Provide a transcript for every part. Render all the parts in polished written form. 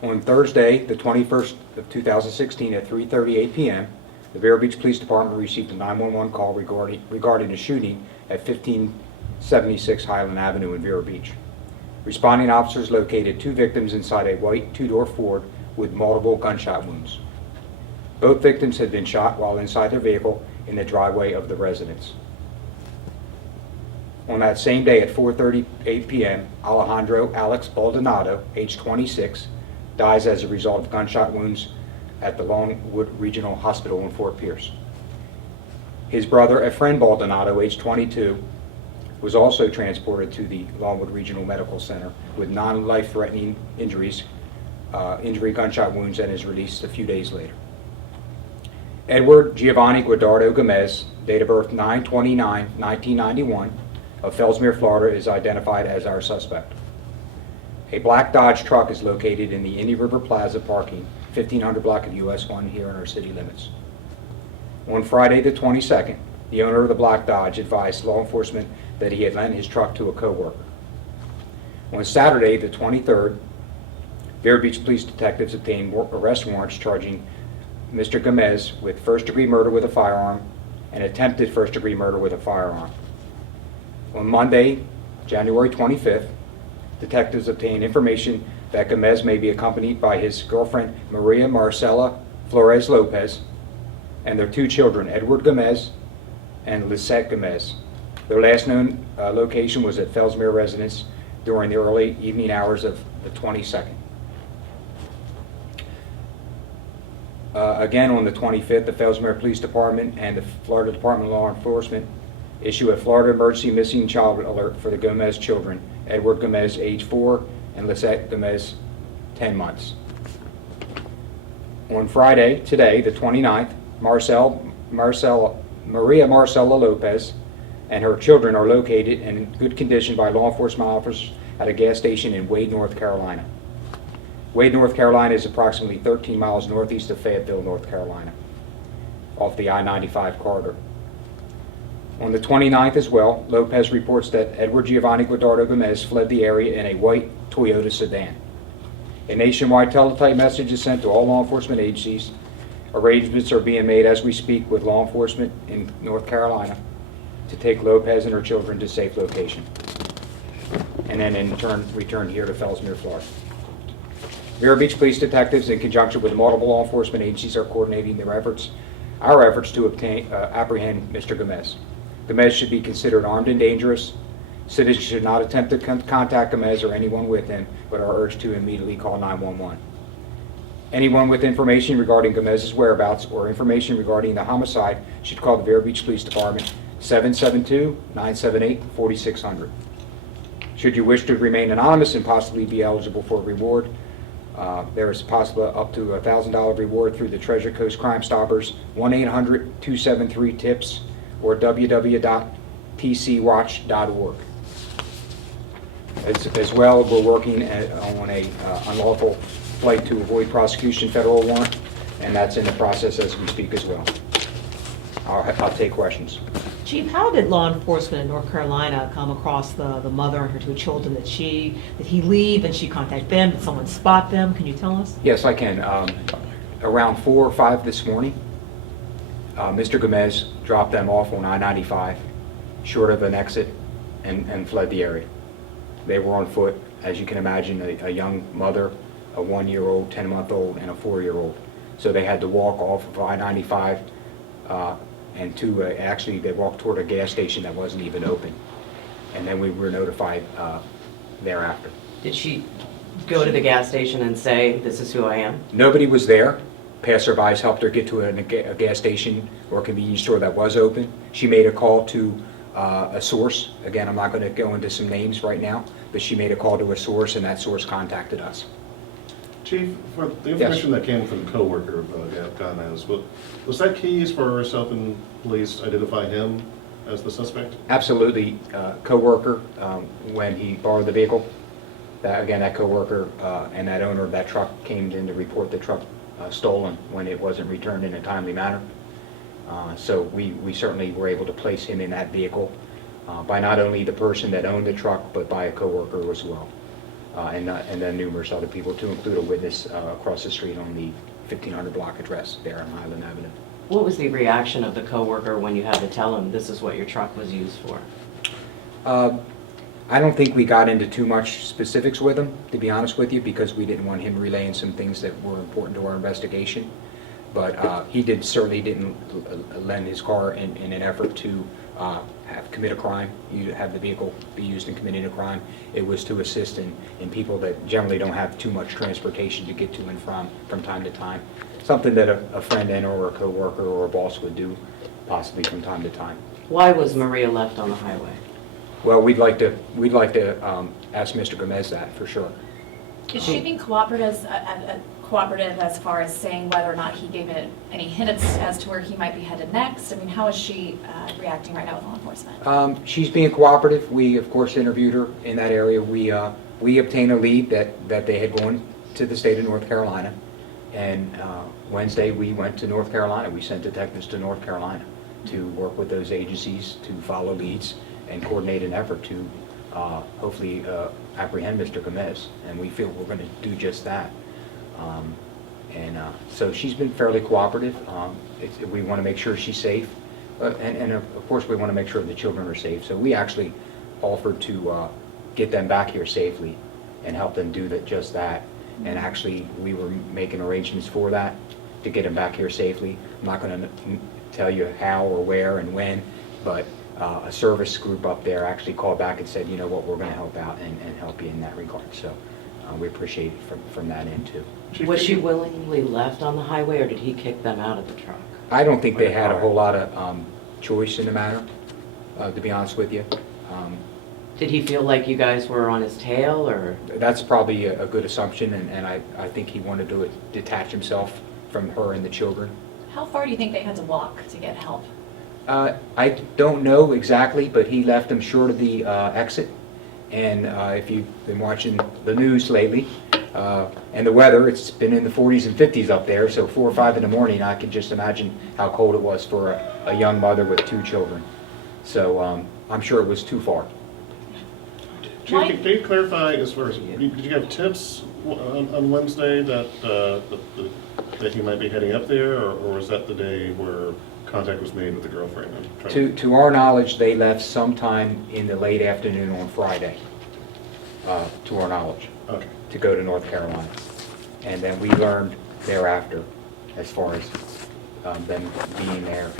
On Thursday, the 21st of 2016 at 3:38 p.m., the Vero Beach Police Department received a 911 call regarding a shooting at 1576 Highland Avenue in Vero Beach. Responding officers located 2 victims inside a white 2-door Ford with multiple gunshot wounds. Both victims had been shot while inside their vehicle in the driveway of the residence. On that same day at 4:38 p.m., Alejandro Alex Baldonado, age 26, dies as a result of gunshot wounds at the Longwood Regional Hospital in Fort Pierce. His brother, Efren Baldonado, age 22, was also transported to the Longwood Regional Medical Center with non-life-threatening injuries, gunshot wounds, and is released a few days later. Edward Giovanni Guadardo Gomez, date of birth 9/29/1991, of Fellsmere, Florida, is identified as our suspect. A black Dodge truck is located in the Indian River Plaza parking, 1500 block of US 1 here in our city limits. On Friday the 22nd, the owner of the black Dodge advised law enforcement that he had lent his truck to a coworker. On Saturday the 23rd, Vero Beach Police detectives obtained arrest warrants charging Mr. Gomez with first-degree murder with a firearm and attempted first-degree murder with a firearm. On Monday, January 25th, detectives obtained information that Gomez may be accompanied by his girlfriend Maria Marcela Flores Lopez and their 2 children, Edward Gomez and Lisette Gomez. Their last known location was at Fellsmere residence during the early evening hours of the 22nd. Again, on the 25th, the Fellsmere Police Department and the Florida Department of Law Enforcement issue a Florida Emergency Missing Child Alert for the Gomez children, Edward Gomez, age 4, and Lisette Gomez, 10 months. On Friday, today, the 29th, Maria Marcela Lopez and her children are located in good condition by law enforcement officers at a gas station in Wade, North Carolina. Wade, North Carolina is approximately 13 miles northeast of Fayetteville, North Carolina, off the I-95 corridor. On the 29th as well, Lopez reports that Edward Giovanni Guadardo Gomez fled the area in a white Toyota sedan. A nationwide teletype message is sent to all law enforcement agencies. Arrangements are being made as we speak with law enforcement in North Carolina to take Lopez and her children to safe location, and then in turn return here to Fellsmere, Florida. Vero Beach Police detectives, in conjunction with multiple law enforcement agencies, are coordinating our efforts to apprehend Mr. Gomez. Gomez should be considered armed and dangerous. Citizens should not attempt to contact Gomez or anyone with him, but are urged to immediately call 911. Anyone with information regarding Gomez's whereabouts or information regarding the homicide should call the Vero Beach Police Department 772-978-4600. Should you wish to remain anonymous and possibly be eligible for a reward, there is possible up to a $1,000 reward through the Treasure Coast Crime Stoppers 1-800-273-TIPS or www.tcwatch.org. As well, we're working on a unlawful flight to avoid prosecution federal warrant, and that's in the process as we speak as well. I'll take questions. Chief, how did law enforcement in North Carolina come across the mother and her 2 children? Did he leave and she contact them? Did someone spot them? Can you tell us? Yes, I can. Around 4 or 5 this morning, Mr. Gomez dropped them off on I-95, short of an exit, and fled the area. They were on foot, as you can imagine, a young mother, a 1-year-old, 10-month-old, and a 4-year-old. So they had to walk off of I-95 and actually they walked toward a gas station that wasn't even open. And then we were notified thereafter. Did she go to the gas station and say, "This is who I am"? Nobody was there. Passerbys helped her get to a gas station or convenience store that was open. She made a call to a source. Again, I'm not going to go into some names right now, but she made a call to a source, and that source contacted us. Chief, for the information that came from the co-worker of Gomez, was that key as far as helping police identify him as the suspect? Absolutely. Co-worker, when he borrowed the vehicle, that co-worker and that owner of that truck came in to report the truck stolen when it wasn't returned in a timely manner. So we certainly were able to place him in that vehicle by not only the person that owned the truck, but by a co-worker as well. and then numerous other people, to include a witness across the street on the 1500 block address there on Highland Avenue. What was the reaction of the coworker when you had to tell him this is what your truck was used for? I don't think we got into too much specifics with him, to be honest with you, because we didn't want him relaying some things that were important to our investigation. But he certainly didn't lend his car in an effort to commit a crime, have the vehicle be used in committing a crime. It was to assist in people that generally don't have too much transportation to get to and from time to time. Something that a friend and or a coworker or a boss would do, possibly from time to time. Why was Maria left on the highway? Well, we'd like to ask Mr. Gomez that for sure. Is she being cooperative as far as saying whether or not he gave it any hints as to where he might be headed next? I mean, how is she reacting right now with law enforcement? She's being cooperative. We, of course, interviewed her in that area. We obtained a lead that they had gone to the state of North Carolina. And Wednesday, we went to North Carolina. We sent detectives to North Carolina to work with those agencies to follow leads and coordinate an effort to hopefully apprehend Mr. Gomez. And we feel we're going to do just that. So she's been fairly cooperative. We want to make sure she's safe. And of course, we want to make sure the children are safe. So we actually offered to get them back here safely and help them do just that. And actually, we were making arrangements for that, to get them back here safely. I'm not going to tell you how or where and when, but a service group up there actually called back and said, you know what, we're going to help out and help you in that regard. So we appreciate it from that end, too. Was she willingly left on the highway, or did he kick them out of the truck? I don't think they had a whole lot of choice in the matter, to be honest with you. Did he feel like you guys were on his tail, or? That's probably a good assumption, and I think he wanted to detach himself from her and the children. How far do you think they had to walk to get help? I don't know exactly, but he left them short of the exit. And if you've been watching the news lately, and the weather, it's been in the 40s and 50s up there, so 4 or 5 in the morning, I can just imagine how cold it was for a young mother with 2 children. So I'm sure it was too far. Chief, can you clarify as far as, did you have tips on Wednesday that he might be heading up there, or was that the day where contact was made with the girlfriend? To our knowledge, they left sometime in the late afternoon on Friday, to our knowledge, Okay. to go to North Carolina. And then we learned thereafter, as far as them being there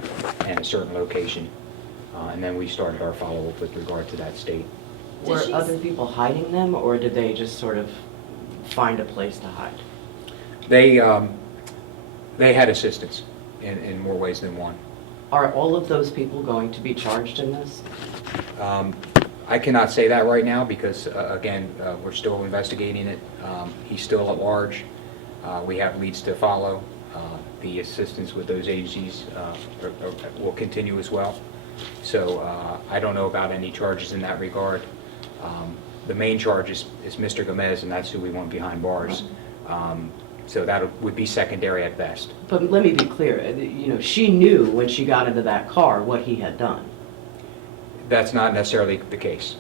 and a certain location. And then we started our follow-up with regard to that state. Were other people hiding them, or did they just sort of find a place to hide? They had assistance in more ways than one. Are all of those people going to be charged in this? I cannot say that right now because, again, we're still investigating it. He's still at large. We have leads to follow. The assistance with those agencies will continue as well. So I don't know about any charges in that regard. The main charge is Mr. Gomez, and that's who we want behind bars. So that would be secondary at best. But let me be clear, she knew when she got into that car what he had done. That's not necessarily the case.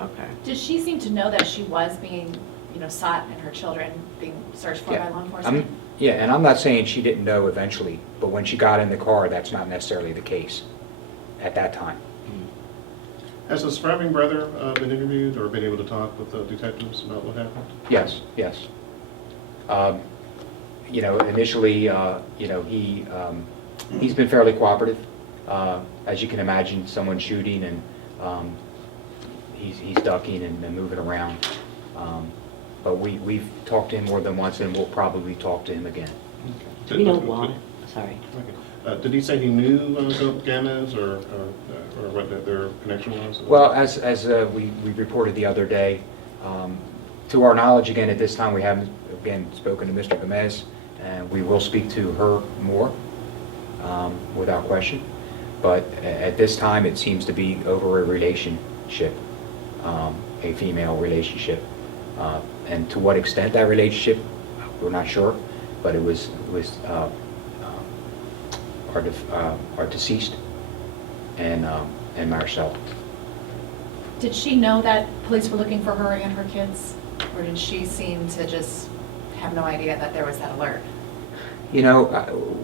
Okay. Did she seem to know that she was being, sought and her children being searched for by law enforcement? Yeah, and I'm not saying she didn't know eventually, but when she got in the car, that's not necessarily the case at that time. Has the surviving brother been interviewed or been able to talk with the detectives about what happened? Yes, yes. Initially, he's been fairly cooperative. As you can imagine, someone shooting and he's ducking and moving around. But we've talked to him more than once, and we'll probably talk to him again. Do we know why? Sorry. Okay. Did he say he knew Gamez or what their connection was? Well, as we reported the other day, to our knowledge, again, at this time, we haven't, again, spoken to Mr. Gomez, and we will speak to her more, without question. But at this time, it seems to be over a relationship, a female relationship. And to what extent that relationship, we're not sure, but it was our deceased and Marcel. Did she know that police were looking for her and her kids? Or did she seem to just have no idea that there was that alert? You know,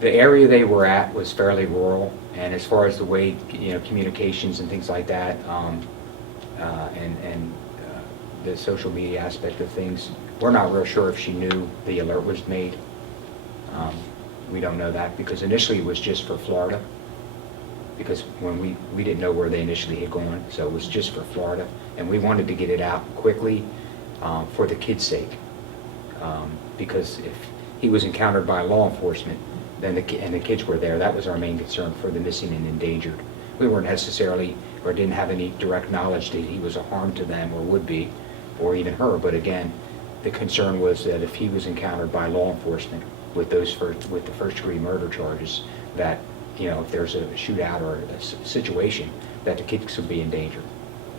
the area they were at was fairly rural, and as far as the way, you know, communications and things like that, and the social media aspect of things, we're not real sure if she knew the alert was made. We don't know that, because initially it was just for Florida, because when we didn't know where they initially had gone, so it was just for Florida, and we wanted to get it out quickly for the kids' sake, because if he was encountered by law enforcement, then and the kids were there, that was our main concern for the missing and endangered. We weren't necessarily, or didn't have any direct knowledge that he was a harm to them, or would be, or even her, but again, the concern was that if he was encountered by law enforcement with the first-degree murder charges, that, you know, if there's a shootout or a situation, that the kids would be in danger.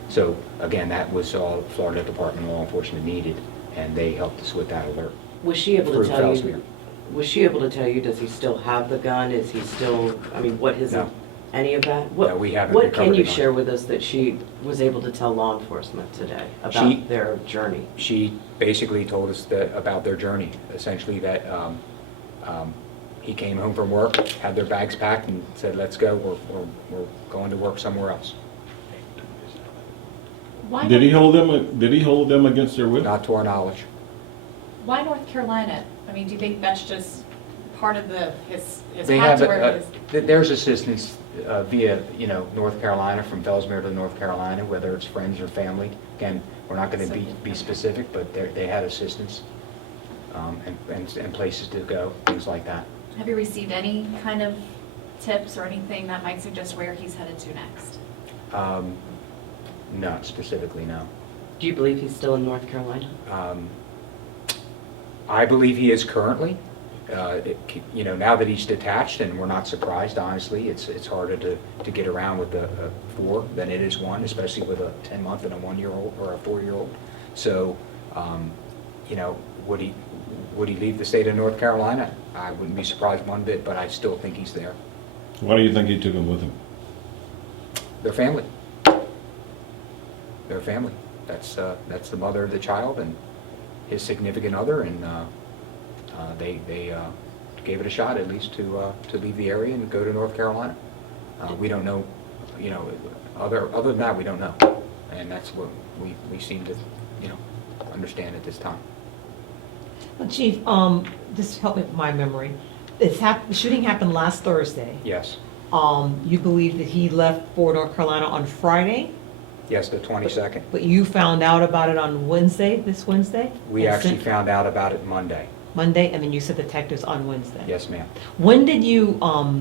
So again, that was all Florida Department of Law Enforcement needed, and they helped us with that alert. Was she able to Through tell Fellsmere. you, was she able to tell you, does he still have the gun? Is he still, I mean, what is No. any of that? No, we haven't What recovered can you the gun. share with us that she was able to tell law enforcement today She- about their journey? She basically told us about their journey, essentially that he came home from work, had their bags packed, and said, "Let's go. We're going to work somewhere else." Why Did he North- hold them against their will? Not to our knowledge. Why North Carolina? I mean, do you think that's just part of his They path have to where he is? there's assistance via, you know, North Carolina, from Fellsmere to North Carolina, whether it's friends or family. Again, we're not going to be specific, but they had assistance and places to go, things like that. Have you received any kind of tips or anything that might suggest where he's headed to next? Not specifically, no. Do you believe he's still in North Carolina? I believe he is currently. You know, now that he's detached, and we're not surprised, honestly, it's harder to get around with a 4 than it is 1, especially with a 10-month and a 1-year-old or a 4-year-old. So, you know, would he leave the state of North Carolina? I wouldn't be surprised one bit, but I still think he's there. Why do you think he took them with him? Their family. Their family. That's the mother of the child and his significant other, and they gave it a shot, at least, to leave the area and go to North Carolina. We don't know, you know, other than that, we don't know, and that's what we seem to, you know, understand at this time. Well, Chief, just help me with my memory. The shooting happened last Thursday. Yes, You believe that he left for North Carolina on Friday, yes, the 22nd. but you found out about it on Wednesday, this Wednesday? We And actually sent- found out about it Monday. Monday, and then you said detectives on Wednesday? Yes, ma'am. When did you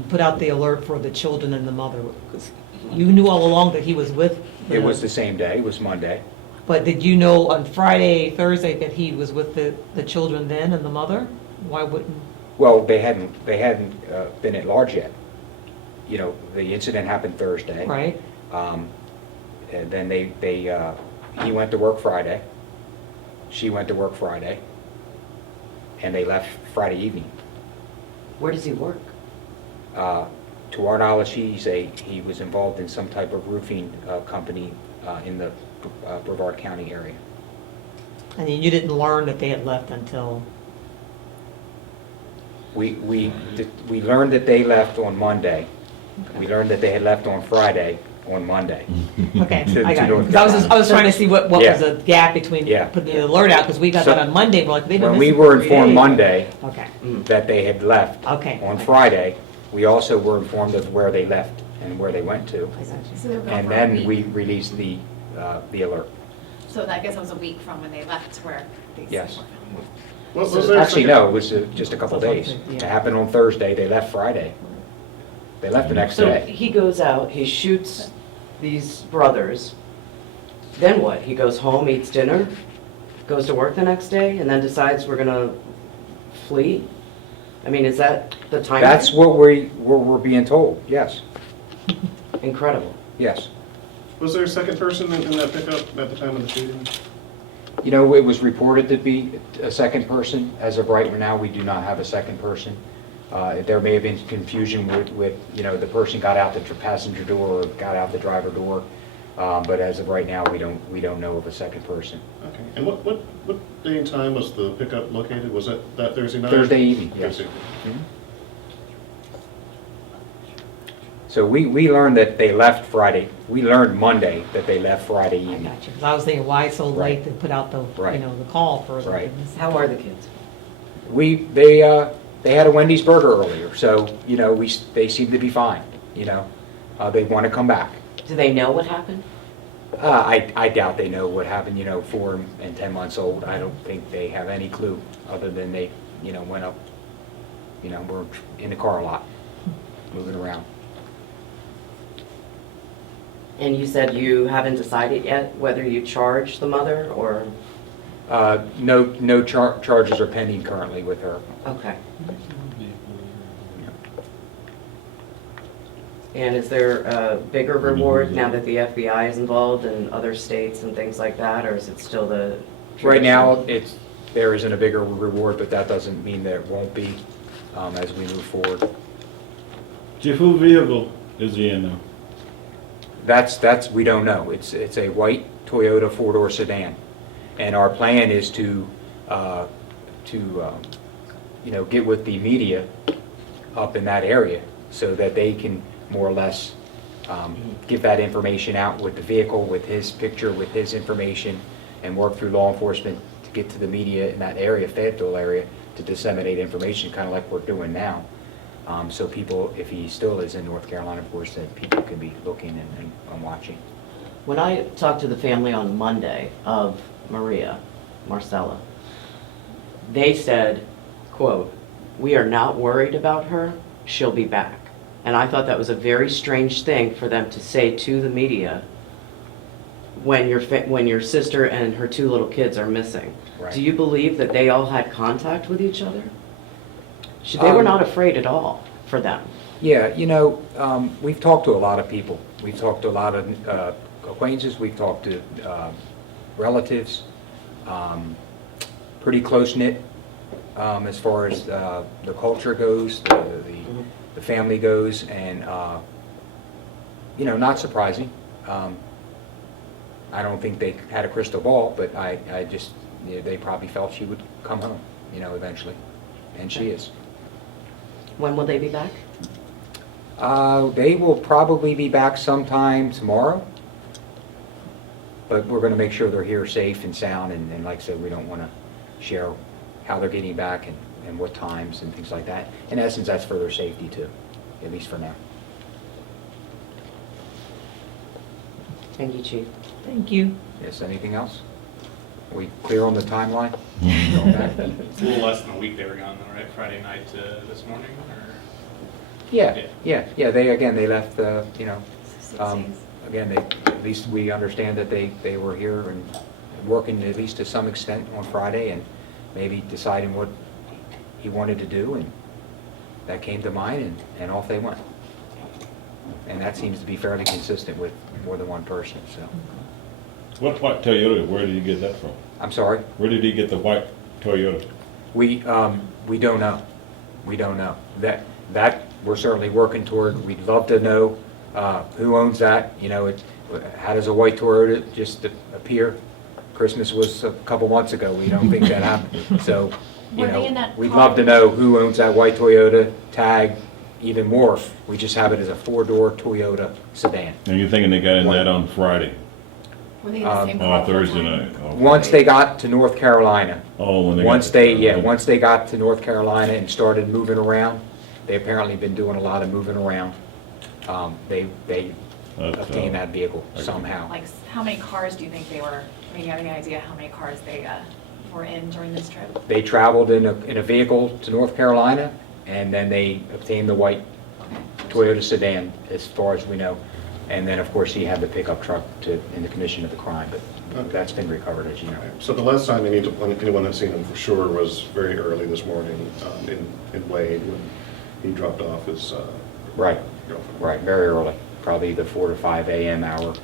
put out the alert for the children and the mother? 'Cause you knew all along that he was with It was the same day, it was Monday. But did you know on Friday, Thursday, that he was with the children then and the mother? Why wouldn't? Well, they hadn't been at large yet. You know, the incident happened Thursday. Right? And then he went to work Friday, she went to work Friday, and they left Friday evening. Where does he work? To our knowledge, he was involved in some type of roofing company in the Brevard County area. And then you didn't learn that they had left until, We learned that they left on Monday. We learned that they had left on Friday, on Monday. okay, To I got it. North 'Cause I was trying to see what was Yeah. the gap between Yeah. putting the alert out, because we got So- that on Monday, we're like, they've been When we missing were for 3 informed days. Monday Okay, that they had left Okay. on Friday, we also were informed of where they left and where they went to. I got you. So they were gone And for a then week. we released the alert. So I guess it was a week from when they left where these Yes. were found. Was there a Actually, second- no, it was just a couple So days. something, It yeah. happened on Thursday, they left Friday. They left the next So day. he goes out, he shoots these brothers, then what? He goes home, eats dinner, goes to work the next day, and then decides we're gonna flee? I mean, is that the time? That's what we're being told, yes, Incredible. yes. Was there a second person in that pickup at the time of the shooting? You know, it was reported to be a second person. As of right now, we do not have a second person. There may have been confusion with, you know, the person got out the passenger door or got out the driver door. But as of right now, we don't know of a second person. Okay, and what day and time was the pickup located? Was that Thursday night? Thursday evening, yes. Thursday. Mhm. So we learned that they left Friday. We learned Monday that they left Friday I evening. got you, because I was thinking, why so late Right. to put out the, Right. the call for the. Right. How are the kids? They had a Wendy's burger earlier, so, they seem to be fine, They want to come back. Do they know what happened? I doubt they know what happened, 4 and 10 months old. I don't think they have any clue, other than they, went up, were in the car a lot, moving around. And you said you haven't decided yet whether you charge the mother or, No charges are pending currently with her. okay. And is there a bigger reward now that the FBI is involved in other states and things like that, or is it still the? Right now, there isn't a bigger reward, but that doesn't mean there won't be as we move forward. Chief, whose vehicle is he in now? We don't know. It's a white Toyota four-door sedan. And our plan is to get with the media up in that area so that they can more or less give that information out with the vehicle, with his picture, with his information, and work through law enforcement to get to the media in that area, Fayetteville area, to disseminate information, kind of like we're doing now. So people, if he still is in North Carolina, of course, that people can be looking and watching. When I talked to the family on Monday of Marcella, they said, quote, "We are not worried about her, she'll be back." And I thought that was a very strange thing for them to say to the media when your sister and her 2 little kids are missing. Right. Do you believe that they all had contact with each other? They were not afraid at all for them. Yeah, we've talked to a lot of people. We've talked to a lot of acquaintances, we've talked to relatives, pretty close-knit as far as the culture goes, the family goes, and, not surprising. I don't think they had a crystal ball, but I just, they probably felt she would come home, eventually, and she is. When will they be back? They will probably be back sometime tomorrow, but we're going to make sure they're here safe and sound, and like I said, we don't want to share how they're getting back and what times and things like that. In essence, that's for their safety too, at least for now. Thank you, Chief. Thank you. Yes, anything else? Are we clear on the timeline? Going back? It's a little less than a week they were gone though, right? Friday night to this morning, or? Yeah, they left, 6 days. again, at least we understand that they were here and working at least to some extent on Friday and maybe deciding what he wanted to do, and that came to mind, and off they went. And that seems to be fairly consistent with more than one person, so. What white Toyota, where did he get that from? I'm sorry? Where did he get the white Toyota? We don't know. We don't know. That we're certainly working toward. We'd love to know who owns that. How does a white Toyota just appear? Christmas was a couple months ago. We don't think that happened. So, Were they in that we'd car? love to know who owns that white Toyota, tag, even more. We just have it as a four-door Toyota sedan. And you're thinking they got in that on Friday? Were they in the same car? Oh, the whole Thursday time? night. Okay. Once they got to North Carolina, Oh, when they once got they got to North Carolina and started moving around, they apparently been doing a lot of moving around. They obtained that vehicle somehow. Like, how many cars do you think they were, I mean, you have any idea how many cars they were in during this trip? They traveled in a vehicle to North Carolina, and then they obtained the white Toyota sedan, as far as we know. And then, of course, he had the pickup truck in the commission of the crime, but that's been recovered, as you know. So the last time anyone had seen him for sure was very early this morning in Wade when he dropped off his Right, girlfriend. right, very early, probably the 4 to 5 a.m. hour,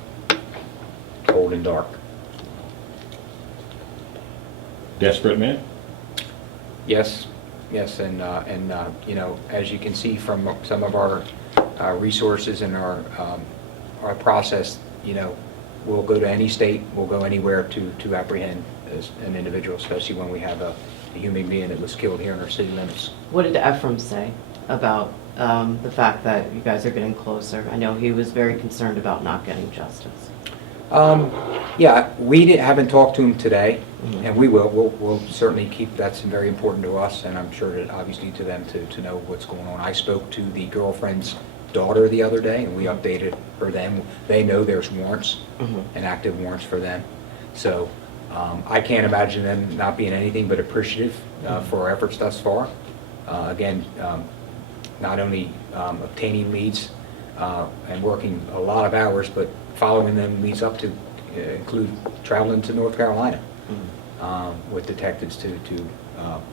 cold and dark. Desperate man? Yes, and as you can see from some of our resources and our process, we'll go to any state, we'll go anywhere to apprehend as an individual, especially when we have a human being that was killed here in our city limits. What did Ephraim say about the fact that you guys are getting closer? I know he was very concerned about not getting justice. Yeah, we haven't talked to him today, Mhm. and we will. We'll certainly keep, that's very important to us, and I'm sure that obviously to them to know what's going on. I spoke to the girlfriend's daughter the other day, and we updated her then. They know there's warrants, Mhm. and active warrants for them. So I can't imagine them not being anything but appreciative for our efforts thus far. Again, not only obtaining leads and working a lot of hours, but following them leads up to include traveling to North Carolina with detectives to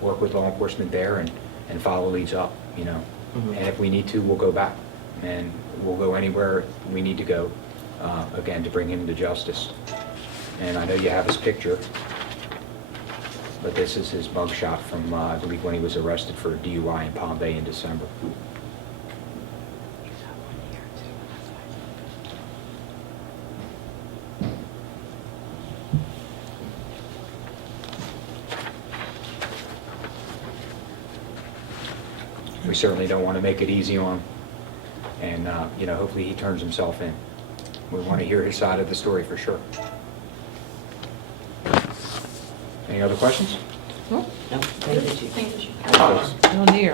work with law enforcement there and follow leads up, you know. Mhm. And if we need to, we'll go back, and we'll go anywhere we need to go, again, to bring him to justice. And I know you have his picture, but this is his mugshot from, I believe, when he was arrested for DUI in Palm Bay in December. We certainly don't want to make it easy on him, and, you know, hopefully he turns himself in. We want to hear his side of the story for sure. Any other questions? No, No, thank you, Chief. Thank you. Close. no near.